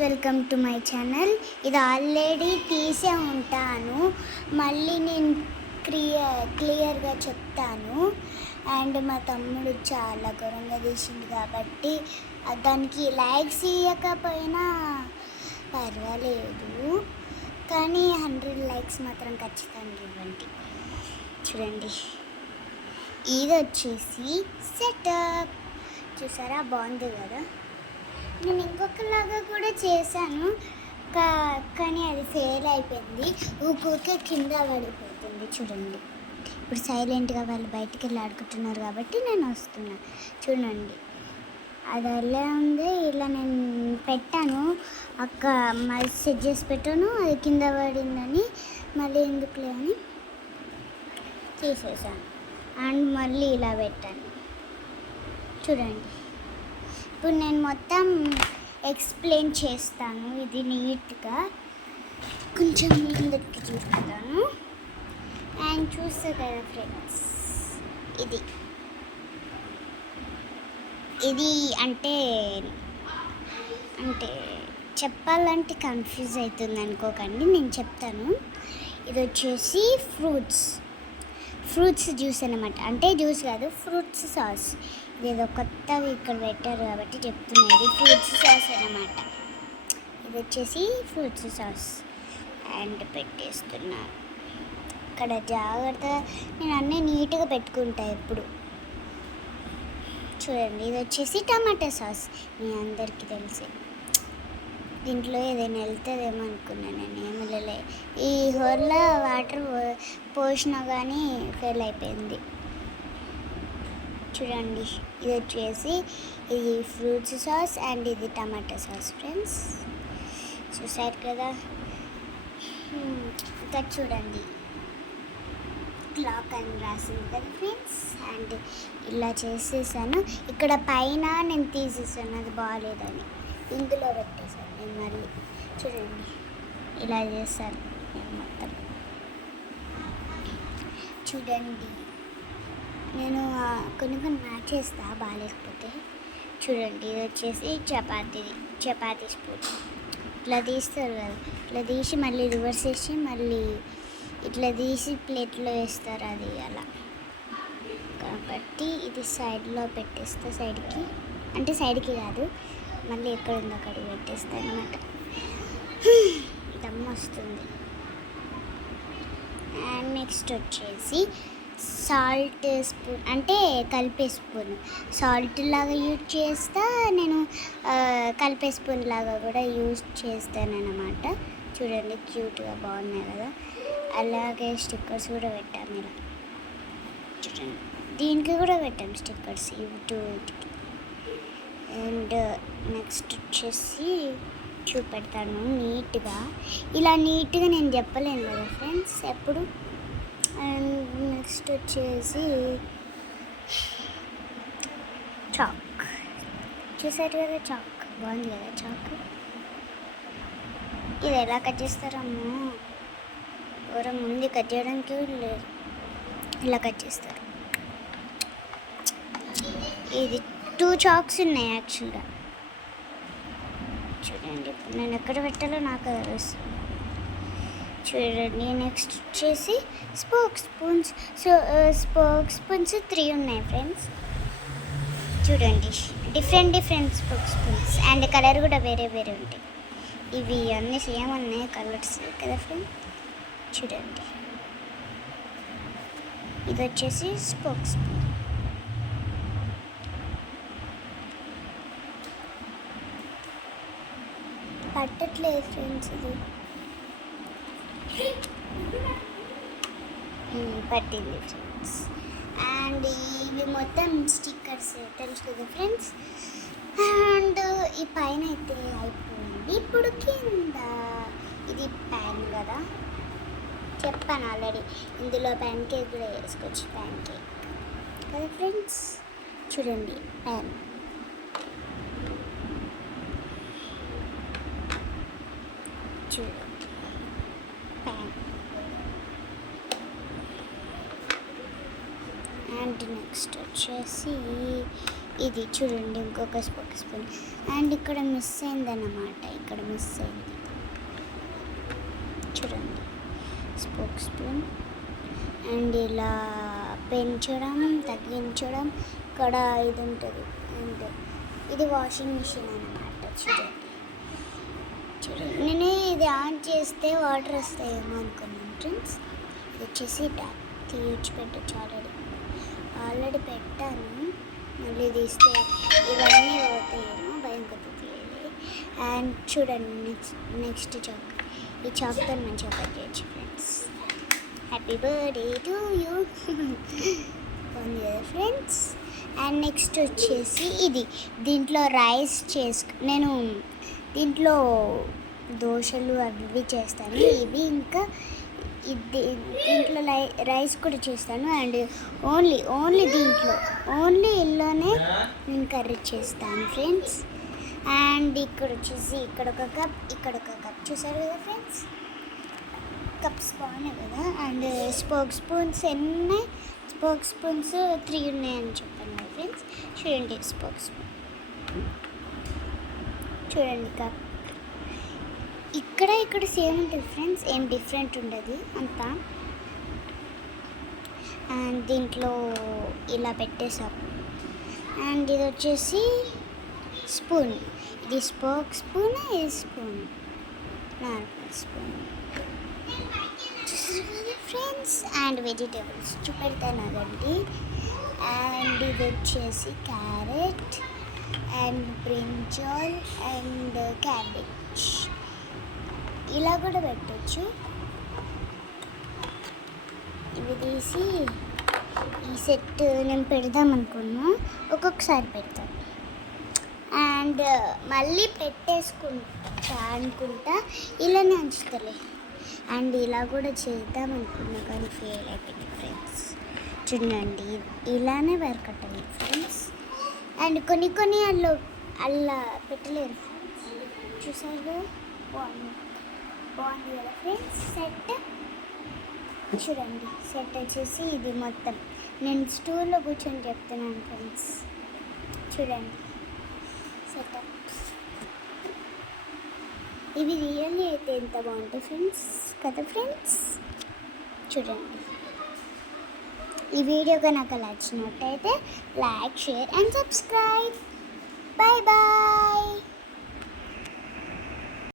Welcome to my channel. ఇది already తీసే ఉంటాను, మళ్ళీ నేను క్లియర్గా చెప్తాను. అండ్ మా తమ్ముడు చాలా ఘోరంగా తీసింది కాబట్టి దానికి లైక్స్ ఇవ్వకపోయినా పర్వాలేదు, కానీ 100 లైక్స్ మాత్రం ఖచ్చితంగా ఇవ్వండి. చూడండి, ఇది వచ్చేసి సెటప్ చూసారా, బాగుంది కదా. నేను ఇంకొకలాగా కూడా చేశాను, కానీ అది ఫెయిల్ అయిపోయింది. ఊరికే కింద పడిపోతుంది. చూడండి, ఇప్పుడు సైలెంట్గా వాళ్ళు బయటికి వెళ్ళి ఆడుకుంటున్నారు కాబట్టి నేను వస్తున్నా. చూడండి, అది ఎలా ఉంది, ఇలా నేను పెట్టాను, మళ్ళీ సెట్ చేసి పెట్టాను, అది కింద పడిందని మళ్ళీ ఎందుకులే అని తీసేసాను. అండ్ మళ్ళీ ఇలా పెట్టాను. చూడండి, ఇప్పుడు నేను మొత్తం ఎక్స్ప్లెయిన్ చేస్తాను. ఇది నీట్గా కొంచెం ముందుకి చూపుతాను. అండ్ చూస్తారు కదా ఫ్రెండ్స్, ఇది అంటే చెప్పాలంటే కన్ఫ్యూజ్ అవుతుంది అనుకోకండి, నేను చెప్తాను. ఇది వచ్చేసి ఫ్రూట్స్ జ్యూస్ అన్నమాట. అంటే జ్యూస్ కాదు, ఫ్రూట్స్ సాస్. ఇదేదో కొత్తవి ఇక్కడ పెట్టారు కాబట్టి చెప్తున్నా. ఇది ఫ్రూట్స్ సాస్ అన్నమాట. ఇది వచ్చేసి ఫ్రూట్స్ సాస్. అండ్ పెట్టేస్తున్నా ఇక్కడ జాగ్రత్తగా. నేను అన్నీ నీట్గా పెట్టుకుంటా ఎప్పుడు. చూడండి, ఇది వచ్చేసి టమాటా సాస్. మీ అందరికీ తెలిసి దీంట్లో ఏదైనా వెళ్తుందేమో అనుకున్నాను, నేను ఏమి వెళ్ళలే. ఈ హోర్లో వాటర్ పోసినా కానీ ఫెయిల్ అయిపోయింది. చూడండి, ఇది వచ్చేసి ఇది ఫ్రూట్స్ సాస్ అండ్ ఇది టమాటా సాస్ ఫ్రెండ్స్. చూసారు కదా. ఇంకా చూడండి, క్లాక్ అని రాసింది కదా ఫ్రెండ్స్. అండ్ ఇలా చేసేసాను. ఇక్కడ పైన నేను తీసేసాను, అది బాగాలేదని ఇందులో పెట్టేసాను నేను మళ్ళీ. చూడండి, ఇలా చేస్తాను నేను మొత్తం. చూడండి, నేను కొన్ని మ్యాచ్ చేస్తా బాగాలేకపోతే. చూడండి, ఇది వచ్చేసి చపాతీ స్పూన్. ఇట్లా తీస్తారు కదా, ఇట్లా తీసి మళ్ళీ రివర్స్ చేసి మళ్ళీ ఇట్లా తీసి ప్లేట్లో వేస్తారు, అది అలా. కాబట్టి ఇది సైడ్లో పెట్టేస్తా, సైడ్కి కాదు, మళ్ళీ ఎక్కడ ఉందో అక్కడికి పెట్టేస్తాను అన్నమాట. దమ్ము వస్తుంది. అండ్ నెక్స్ట్ వచ్చేసి సాల్ట్ స్పూన్, అంటే కలిపే స్పూన్. సాల్ట్ లాగా యూజ్ చేస్తా నేను, కలిపే స్పూన్ లాగా కూడా యూజ్ చేస్తానన్నమాట. చూడండి, క్యూట్గా బాగున్నాయి కదా. అలాగే స్టిక్కర్స్ కూడా పెట్టాము ఇలా. చూడండి, దీనికి కూడా పెట్టాము స్టిక్కర్స్, ఇటు. అండ్ నెక్స్ట్ వచ్చేసి చూపెడతాను నీట్గా. ఇలా నీట్గా నేను చెప్పలేను కదా ఫ్రెండ్స్ ఎప్పుడు. అండ్ నెక్స్ట్ వచ్చేసి చాక్. చూసారు కదా, చాక్ బాగుంది కదా చాక్. ఇది ఎలా కట్ చేస్తారమ్మో, దూరం ముందు కట్ చేయడానికి లేదు, ఇలా కట్ చేస్తారు. ఇది 2 చాక్స్ ఉన్నాయి యాక్చువల్గా. చూడండి, ఇప్పుడు నేను ఎక్కడ పెట్టాలో నాకు తెలుస్తుంది. చూడండి, నెక్స్ట్ వచ్చేసి స్పోక్ స్పూన్స్. స్పోక్ స్పూన్స్ 3 ఉన్నాయి ఫ్రెండ్స్. చూడండి, different spoke spoons. And colour కూడా వేరే ఉంటాయి. ఇవి అన్నీ సేమ్ ఉన్నాయి కలర్స్ కదా ఫ్రెండ్స్. చూడండి, ఇది వచ్చేసి స్పోక్ స్పూన్. పట్టట్లేదు ఫ్రెండ్స్, ఇది పట్టింది ఫ్రెండ్స్. అండ్ ఇవి మొత్తం స్టిక్కర్స్ తెలుసు కదా ఫ్రెండ్స్. అండ్ ఈ పైన అయితే అయిపోయింది. ఇప్పుడు కింద ఇది ప్యాన్ కదా, చెప్పాను ఆల్రెడీ, ఇందులో ప్యాన్ కేక్ కూడా వేసుకోవచ్చు. ప్యాన్ కేక్ కదా ఫ్రెండ్స్. చూడండి, ప్యాన్. చూడండి, ప్యాన్. అండ్ నెక్స్ట్ వచ్చేసి ఇది చూడండి ఇంకొక స్పోక్ స్పూన్. అండ్ ఇక్కడ మిస్ అయిందన్నమాట, ఇక్కడ మిస్ అయింది చూడండి స్పోక్ స్పూన్. అండ్ ఇలా పెంచడం తగ్గించడం ఇక్కడ ఇది ఉంటుంది. అండ్ ఇది వాషింగ్ మిషన్ అన్నమాట. చూడండి నేను ఇది ఆన్ చేస్తే వాటర్ వస్తాయేమో అనుకున్నాను ఫ్రెండ్స్. ఇది వచ్చేసి ట్యాప్ తీర్చి పెట్టచ్చు. ఆల్రెడీ పెట్టాను, మళ్ళీ తీస్తే ఇవన్నీ పోతాయేమో భయం కొద్ది. అండ్ చూడండి నెక్స్ట్ చాక్. ఈ చాక్తో మంచిగా కట్ చేయొచ్చు friends. Happy birthday to you ఉంది కదా ఫ్రెండ్స్. అండ్ నెక్స్ట్ వచ్చేసి ఇది దీంట్లో రైస్ నేను దీంట్లో దోశలు అవి చేస్తాను. ఇవి ఇంకా దీంట్లో రైస్ కూడా చేస్తాను. అండ్ ఓన్లీ ఇల్లోనే నేను కర్రీ చేస్తాను ఫ్రెండ్స్. అండ్ ఇక్కడ వచ్చేసి ఇక్కడ ఒక కప్ చూసారు కదా ఫ్రెండ్స్. కప్స్ బాగున్నాయి కదా. అండ్ స్పోక్ స్పూన్స్ ఎన్ని స్పోక్ స్పూన్స్ 3 ఉన్నాయని చెప్పాను కదా ఫ్రెండ్స్. చూడండి స్పోక్ స్పూన్, చూడండి కప్. ఇక్కడ సేమ్ ఉంటుంది ఫ్రెండ్స్, ఏం డిఫరెంట్ ఉండదు అంతా. అండ్ దీంట్లో ఇలా పెట్టేసాం. అండ్ ఇది వచ్చేసి స్పూన్, ఇది స్పోక్ స్పూన్, ఇది spoon normal spoon friends. And vegetables చూపెడతాను అదండి. అండ్ ఇది వచ్చేసి carrot and brinjal and cabbage, ఇలా కూడా పెట్టచ్చు. ఇవి తీసి ఈ సెట్ నేను పెడదాం అనుకున్నా, ఒక్కొక్కసారి పెడతాను. అండ్ మళ్ళీ పెట్టేసుకుంటా అనుకుంటా, ఇలానే ఉంచుతలే. అండ్ ఇలా కూడా చేద్దాం అనుకున్నా కానీ ఫెయిల్ అయిపోయింది ఫ్రెండ్స్. చూడండి ఇలానే వరకట్టాలి ఫ్రెండ్స్. అండ్ కొన్ని అలా పెట్టలేరు ఫ్రెండ్స్. చూసారు కదా, బాగుంది కదా ఫ్రెండ్స్ సెట్. చూడండి సెట్ వచ్చేసి ఇది మొత్తం. నేను స్టూల్లో కూర్చొని చెప్తున్నాను ఫ్రెండ్స్. చూడండి సెటప్. ఇవి రియల్లీ అయితే ఎంత బాగుంటాయి ఫ్రెండ్స్ కదా ఫ్రెండ్స్. చూడండి ఈ వీడియో కనుక నచ్చినట్టయితే like, share and subscribe. Bye bye.